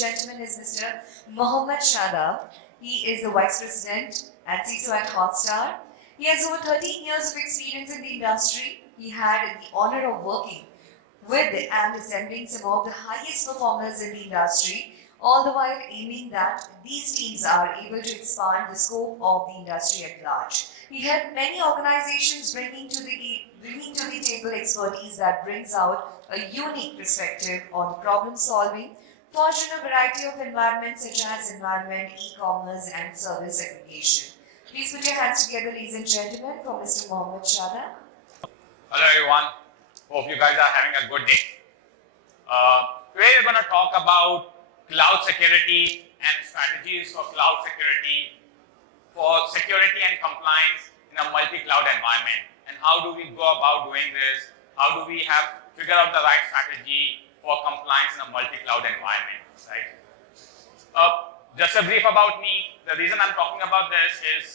gentleman is Mr. Mohd Shadab. He is the Vice President at CISO and Hotstar. He has over 13 years of experience in the industry. He had the honor of working with and assembling some of the highest performers in the industry, all the while aiming that these teams are able to expand the scope of the industry at large. He helped many organizations bringing to the table expertise that brings out a unique perspective on problem solving, forged in a variety of environments such as environment, e-commerce and service aggregation. Please put your hands together, ladies and gentlemen, for Mr. Mohd Shadab. Hello everyone, hope you guys are having a good day. Today we're going to talk about cloud security and strategies for cloud security, for security and compliance in a multi-cloud environment. And how do we go about doing this? How do we figure out the right strategy for compliance in a multi-cloud environment, right? Just a brief about me. The reason I'm talking about this is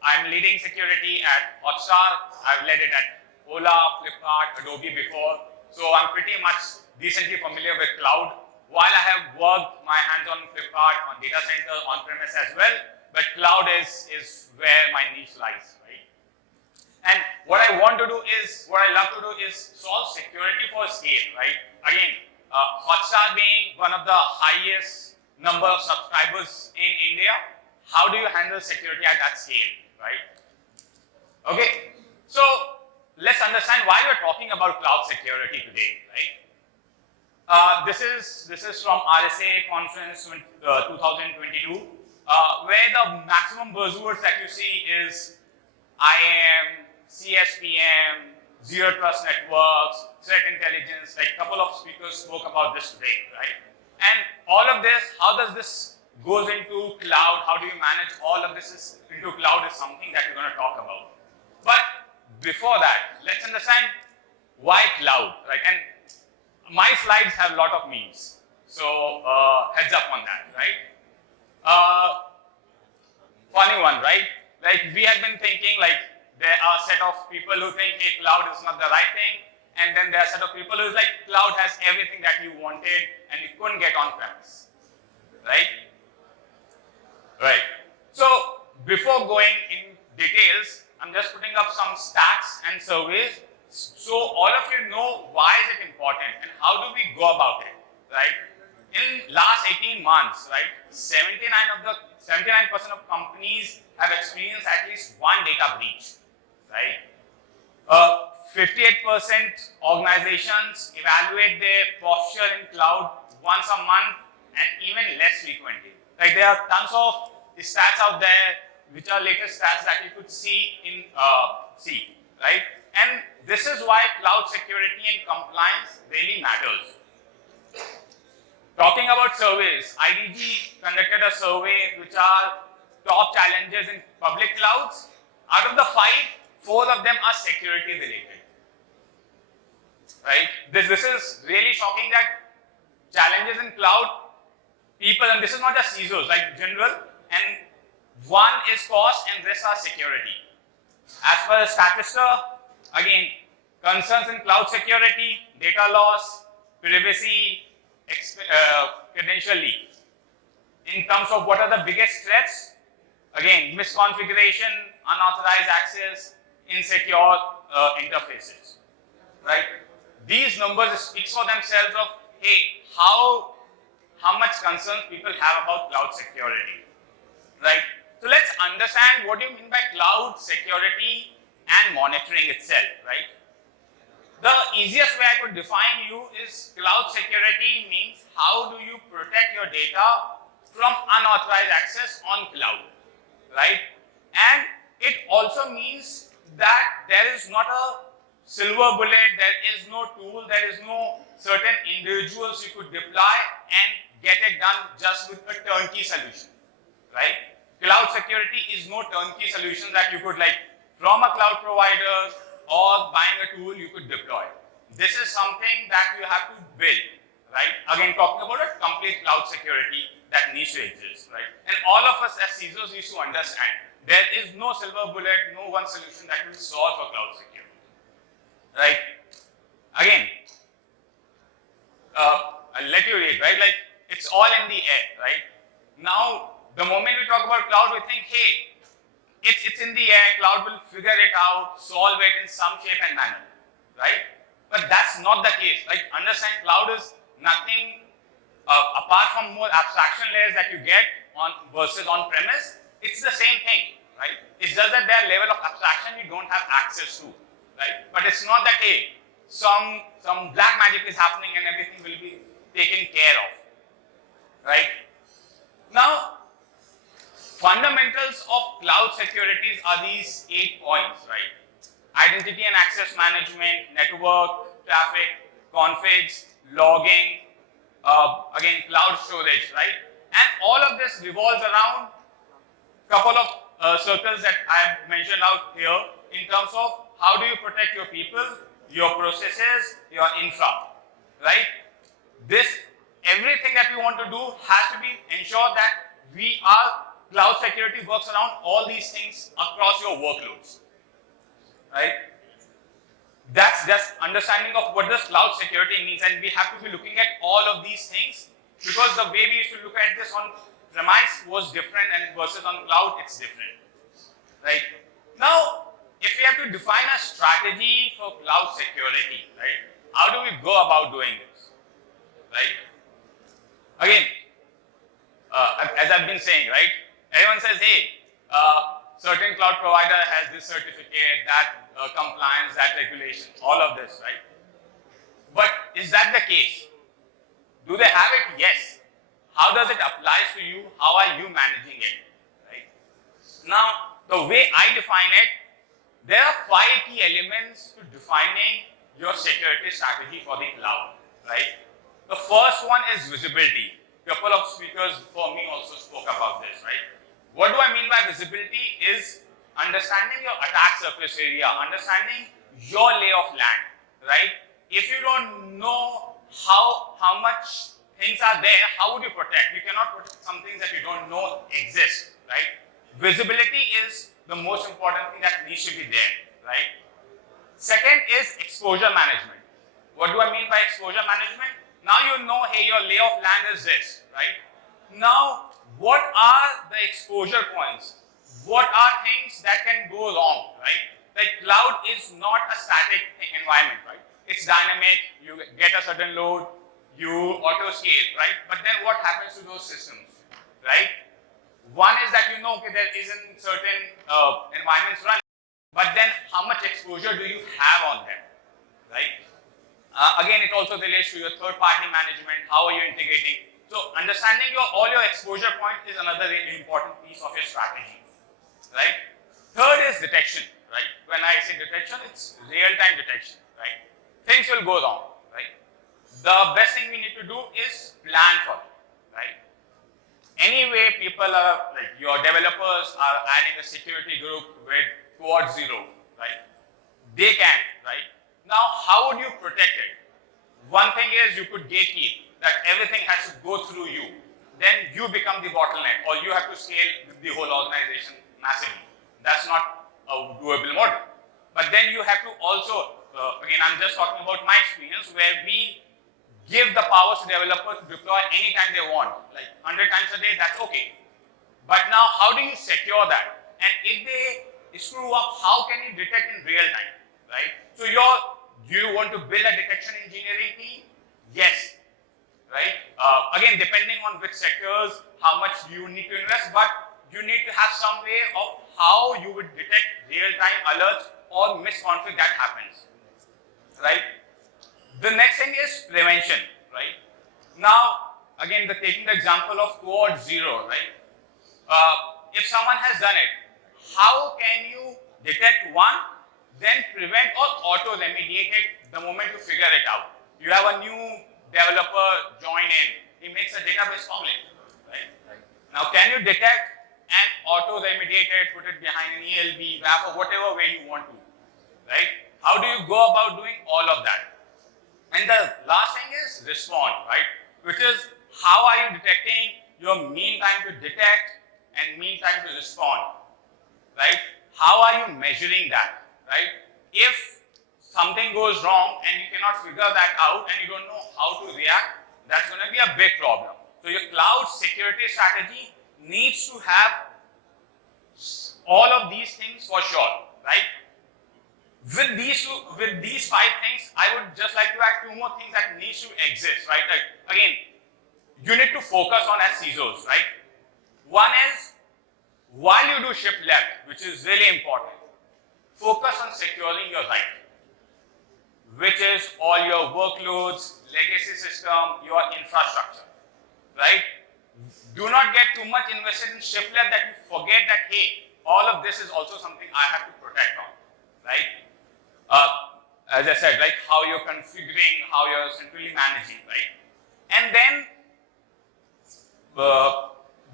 I'm leading security at Hotstar. I've led it at Ola, Flipkart, Adobe before. So I'm pretty much decently familiar with cloud. While I have worked my hands on Flipkart, on data center, on-premise as well, but cloud is where my niche lies, right? And what I want to do is, what I love to do is solve security for scale, right? Again, Hotstar being one of the highest number of subscribers in India, how do you handle security at that scale, right? Okay, so let's understand why we're talking about cloud security today, right? This is from RSA conference 2022, where the maximum buzzwords that you see is IAM, CSPM, Zero Trust Networks, Threat Intelligence. Like a couple of speakers spoke about this today, right? And all of this, how does this goes into cloud? How do you manage all of this into cloud is something that we're going to talk about. But before that, let's understand why cloud, right? And my slides have a lot of memes, so heads up on that, right? Funny one, right? Like we have been thinking like there are a set of people who think, hey, cloud is not the right thing, and then there are a set of people who is like, cloud has everything that you wanted and you couldn't get on-premise, right? Right. So before going in details, I'm just putting up some stats and surveys so all of you know why is it important and how do we go about it, right? In last 18 months, right, 79% of companies have experienced at least one data breach, right? 58% organizations evaluate their posture in cloud once a month and even less frequently. Like there are tons of stats out there, which are latest stats that you could see in C, right? And this is why cloud security and compliance really matters. Talking about surveys, IDG conducted a survey which are top challenges in public clouds. Out of the 5, 4 of them are security related. Right? This is really shocking that challenges in cloud, people, and this is not just CISOs, like general, and one is cost and rest are security. As per the Statista, again, concerns in cloud security, data loss, privacy, credential leak. In terms of what are the biggest threats, again, misconfiguration, unauthorized access, insecure interfaces, right? These numbers speak for themselves of, hey, how much concerns people have about cloud security, right? So let's understand what do you mean by cloud security and monitoring itself, right? The easiest way I could define you is cloud security means how do you protect your data from unauthorized access on cloud, right? And it also means that there is not a silver bullet, there is no tool, there is no certain individuals you could deploy and get it done just with a turnkey solution, right? Cloud security is no turnkey solution that you could like from a cloud provider or buying a tool you could deploy. This is something that you have to build, right? Again, talking about a complete cloud security that needs to exist, right? And all of us as CISOs need to understand there is no silver bullet, no one solution that will solve for cloud security, right? Again, I'll let you read, right? Like It's all in the air, right? Now, the moment we talk about cloud, we think, hey, it's in the air, cloud will figure it out, solve it in some shape and manner, right? But that's not the case. Like, understand, cloud is nothing apart from more abstraction layers that you get on versus on-premise. It's the same thing, right? It's just that their level of abstraction you don't have access to, right? But it's not that, hey, some black magic is happening and everything will be taken care of, right? Now, fundamentals of cloud securities are these 8 points, right? Identity and access management, network, traffic, configs, logging, again, cloud storage, right? And all of this revolves around a couple of circles that I have mentioned out here in terms of how do you protect your people, your processes, your infra, right? Everything that we want to do has to be ensure that cloud security works around all these things across your workloads, right? That's just understanding of what does cloud security means, and we have to be looking at all of these things because the way we used to look at this on premise was different and versus on cloud it's different, right? Now, if we have to define a strategy for cloud security, right, how do we go about doing this, right? Again, as I've been saying, right, everyone says, hey, certain cloud provider has this certificate, that compliance, that regulation, all of this, right? But is that the case? Do they have it? Yes. How does it apply to you? How are you managing it, right? Now, the way I define it, there are 5 key elements to defining your security strategy for the cloud, right? The first one is visibility. A couple of speakers for me also spoke about this, right? What do I mean by visibility is understanding your attack surface area, understanding your lay of land, right? If you don't know how much things are there, how would you protect? You cannot protect some things that you don't know exist, right? Visibility is the most important thing that needs to be there, right? Second is exposure management. What do I mean by exposure management? Now you know, hey, your lay of land is this, right? Now, what are the exposure points? What are things that can go wrong, right? Like cloud is not a static environment, right? It's dynamic, you get a certain load, you auto scale, right? But then what happens to those systems, right? One is that you know, okay, there isn't certain environments running, but then how much exposure do you have on them, right? Again, it also relates to your third-party management. How are you integrating? So, understanding all your exposure point is another really important piece of your strategy, right? Third is detection, right? When I say detection, it's real-time detection, right? Things will go wrong, right? The best thing we need to do is plan for it, right? Anyway, people are, like your developers are adding a security group with Quad 0, right? They can, right? Now, how would you protect it? One thing is you could gatekeep, that everything has to go through you. Then you become the bottleneck, or you have to scale the whole organization massively. That's not a doable model. But then you have to also, again, I'm just talking about my experience, where we give the powers to developers to deploy anytime they want, like 100 times a day, that's okay. But now, how do you secure that? And if they screw up, how can you detect in real time, right? So do you want to build a detection engineering team? Yes, right? Again, depending on which sectors, how much you need to invest, but you need to have some way of how you would detect real-time alerts or misconfig that happens, right? The next thing is prevention, right? Now, again, taking the example of Quad 0, right? If someone has done it, how can you detect one, then prevent or auto-remediate it the moment you figure it out? You have a new developer join in, he makes a database public, right? Now, can you detect and auto-remediate it, put it behind an ELB, WAF, or whatever way you want to, right? How do you go about doing all of that? And the last thing is respond, right? Which is how are you detecting your mean time to detect and mean time to respond, right? How are you measuring that, right? If something goes wrong and you cannot figure that out and you don't know how to react, that's going to be a big problem, So your cloud security strategy needs to have all of these things for sure, right? With these 5 things, I would just like to add 2 more things that needs to exist, right? Like, again, you need to focus on as CISOs, right? One is, while you do shift left, which is really important, focus on securing your right, which is all your workloads, legacy system, your infrastructure, right? Do not get too much invested in shift left that you forget that, hey, all of this is also something I have to protect on, right? As I said, like how you're configuring, how you're centrally managing, right? And then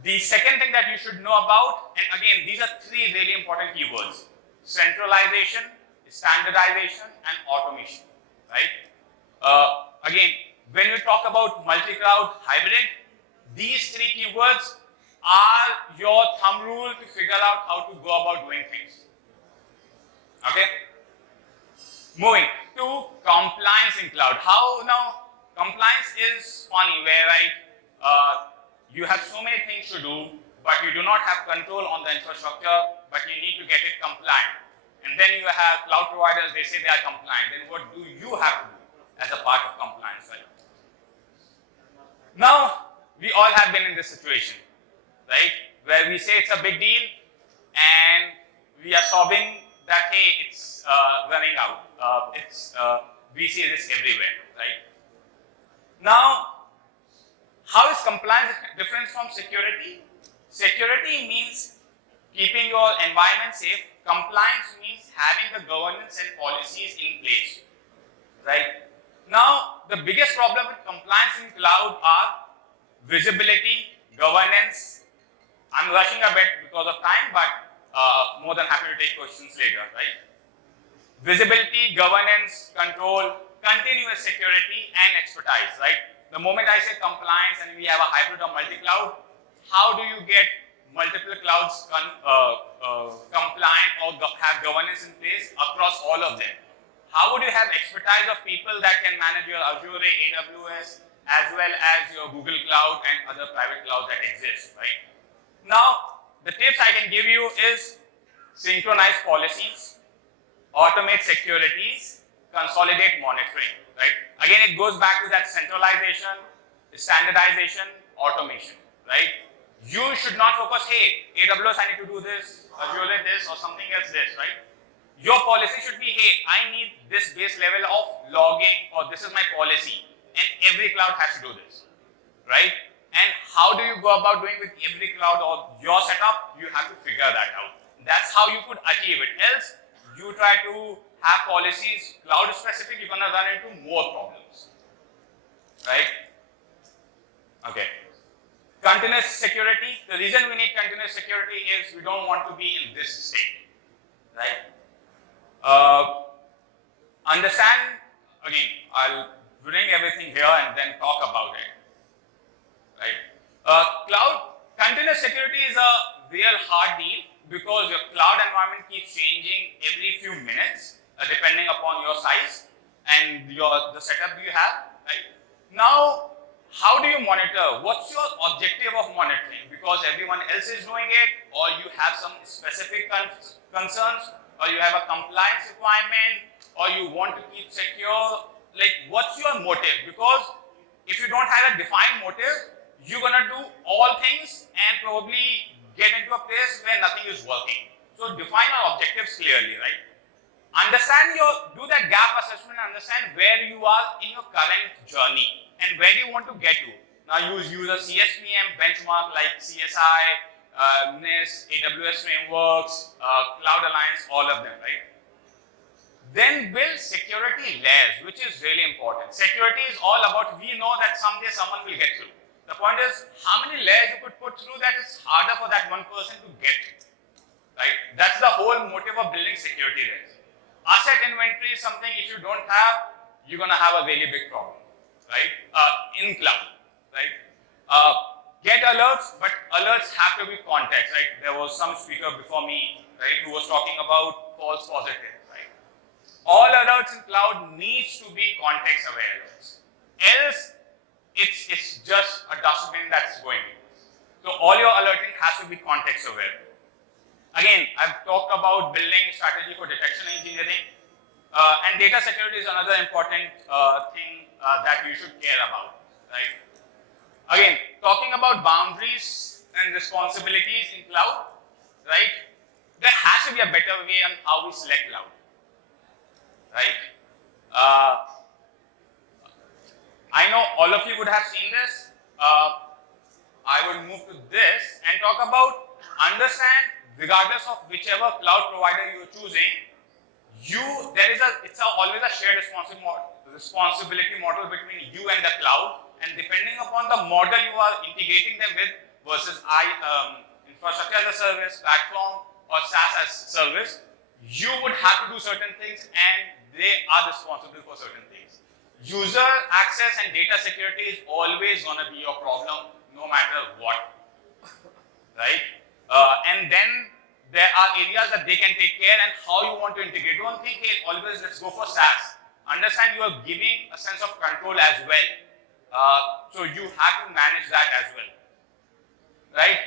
the second thing that you should know about, and again, these are 3 really important keywords: centralization, standardization, and automation, right? Again, when we talk about multi-cloud hybrid, these 3 keywords are your thumb rule to figure out how to go about doing things. Okay? Moving to compliance in cloud. How now? Compliance is funny, where you have so many things to do, but you do not have control on the infrastructure, but you need to get it compliant. And then you have cloud providers, they say they are compliant. Then what do you have to do as a part of compliance, right? Now, we all have been in this situation, right? Where we say it's a big deal and we are sobbing that, hey, it's running out. We see this everywhere, right? Now, how is compliance different from security? Security means keeping your environment safe. Compliance means having the governance and policies in place, right? Now, the biggest problem with compliance in cloud are visibility, governance. I'm rushing a bit because of time, but more than happy to take questions later, right? Visibility, governance, control, continuous security, and expertise, right? The moment I say compliance and we have a hybrid or multi-cloud, how do you get multiple clouds compliant or have governance in place across all of them? How would you have expertise of people that can manage your Azure, AWS, as well as your Google Cloud and other private clouds that exist, right? Now, the tips I can give you is synchronize policies, automate securities, consolidate monitoring, right? Again, it goes back to that centralization, standardization, automation, right? You should not focus, hey, AWS, I need to do this, Azure this, or something else this, right? Your policy should be, hey, I need this base level of logging, or this is my policy, and every cloud has to do this, right? And how do you go about doing with every cloud or your setup? You have to figure that out. That's how you could achieve it. Else, you try to have policies cloud specific, you're gonna run into more problems, right? Okay. Continuous security. The reason we need continuous security is we don't want to be in this state, right? Understand, again, I'll bring everything here and then talk about it, right? Cloud continuous security is a real hard deal because your cloud environment keeps changing every few minutes depending upon your size and the setup you have, right? Now, how do you monitor? What's your objective of monitoring? Because everyone else is doing it, or you have some specific concerns, or you have a compliance requirement, or you want to keep secure. Like, what's your motive? Because if you don't have a defined motive, you're gonna do all things and probably get into a place where nothing is working. So define your objectives clearly, right? Do that gap assessment, understand where you are in your current journey and where do you want to get to. Now use a CSPM benchmark like CSI, NIST, AWS frameworks, Cloud Alliance, all of them, right? Then build security layers, which is really important. Security is all about, we know that someday someone will get through. The point is, how many layers you could put through that it's harder for that one person to get to, right? That's the whole motive of building security layers. Asset inventory is something, if you don't have, you're gonna have a really big problem, right? In cloud, right? Get alerts, but alerts have to be context, right? There was some speaker before me, right, who was talking about false positive, right? All alerts in cloud needs to be context aware alerts. Else, it's just a dustbin that's going in. So all your alerting has to be context aware. Again, I've talked about building strategy for detection engineering, and data security is another important thing that you should care about, right? Again, talking about boundaries and responsibilities in cloud, right? There has to be a better way on how we select cloud, right? I know all of you would have seen this. I would move to this and talk about understand, regardless of whichever cloud provider you're choosing, it's always a shared responsibility model between you and the cloud, and depending upon the model you are integrating them with versus infrastructure as a service, platform, or SaaS as a service, you would have to do certain things and they are responsible for certain things. User access and data security is always going to be your problem, no matter what, right? And then there are areas that they can take care and how you want to integrate. Don't think, hey, always let's go for SaaS. Understand you are giving a sense of control as well. So you have to manage that as well, right?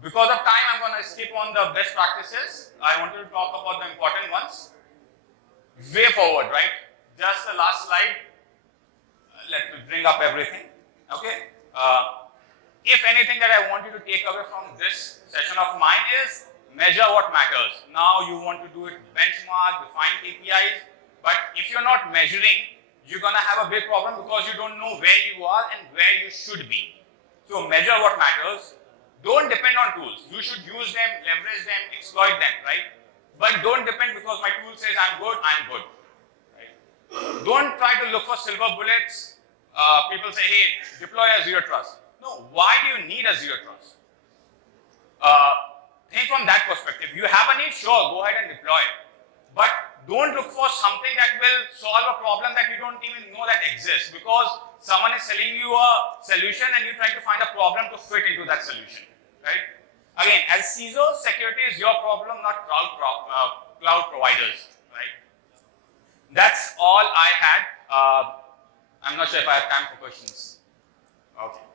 Because of time, I'm going to skip on the best practices. I wanted to talk about the important ones. Way forward, right? Just the last slide. Let me bring up everything. Okay. If anything that I want you to take away from this session of mine is measure what matters. Now you want to do it benchmark, define KPIs, but if you're not measuring, you're going to have a big problem because you don't know where you are and where you should be. So measure what matters. Don't depend on tools. You should use them, leverage them, exploit them, right? But don't depend because my tool says I'm good, right? Don't try to look for silver bullets. People say, hey, deploy a zero trust. No, why do you need a zero trust? Think from that perspective. You have a need, sure, go ahead and deploy it. But don't look for something that will solve a problem that you don't even know that exists, because someone is selling you a solution and you're trying to find a problem to fit into that solution, right? Again, as CISO, security is your problem, not cloud providers, right? That's all I had. I'm not sure if I have time for questions. Okay.